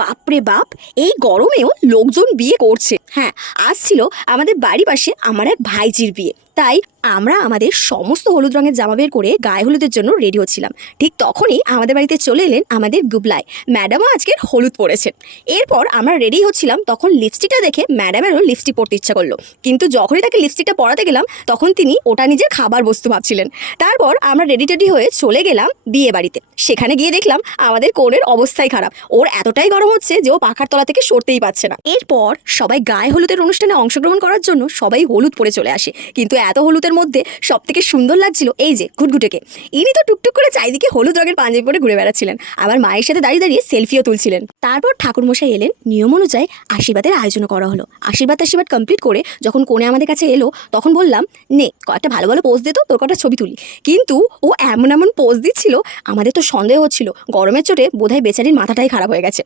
বাপরে বাপ, এই গরমেও লোকজন বিয়ে করছে। হ্যাঁ, আজ ছিল আমাদের বাড়ি পাশে আমার এক ভাইজির বিয়ে, তাই আমরা আমাদের সমস্ত হলুদ রঙের জামা বের করে গায়ে হলুদের জন্য রেডি হচ্ছিলাম। ঠিক তখনই আমাদের বাড়িতে চলে এলেন আমাদের গুবলাই ম্যাডামও আজকের হলুদ পরেছেন। এরপর আমরা রেডি হচ্ছিলাম, তখন লিপস্টিকটা দেখে ম্যাডামেরও লিপস্টিক পরতে ইচ্ছা করলো, কিন্তু যখনই তাকে লিপস্টিকটা পরাতে গেলাম তখন তিনি ওটা নিজের খাবার বস্তু ভাবছিলেন। তারপর আমরা রেডি টেডি হয়ে চলে গেলাম বিয়ে বাড়িতে। সেখানে গিয়ে দেখলাম আমাদের কোণের অবস্থাই খারাপ, ওর এতটাই গরম হচ্ছে যে ও পাখার তলা থেকে সরতেই পারছে না। এরপর সবাই গায়ে হলুদের অনুষ্ঠানে অংশগ্রহণ করার জন্য সবাই হলুদ পরে চলে আসে, কিন্তু এত হলুদের মধ্যে সব থেকে সুন্দর লাগছিল এই যে গুটগুটেকে। ইনি তো টুকটুক করে চারিদিকে হলুদ রঙের পাঞ্জাবি পরে ঘুরে বেড়াচ্ছিলেন, আবার মায়ের সাথে দাঁড়িয়ে দাঁড়িয়ে সেলফিও তুলছিলেন। তারপর ঠাকুরমশাই এলেন, নিয়ম অনুযায়ী আশীর্বাদের আয়োজন করা হলো। আশীর্বাদ কমপ্লিট করে যখন কোণে আমাদের কাছে এলো তখন বললাম, নে কয়েকটা ভালো ভালো পোজ দে তো, তোর কটা ছবি তুলি। কিন্তু ও এমন এমন পোজ দিচ্ছিল, আমাদের তো সন্দেহ হচ্ছিল গরমের চোটে বোধহয় বেচারির মাথাটাই খারাপ হয়ে গেছে।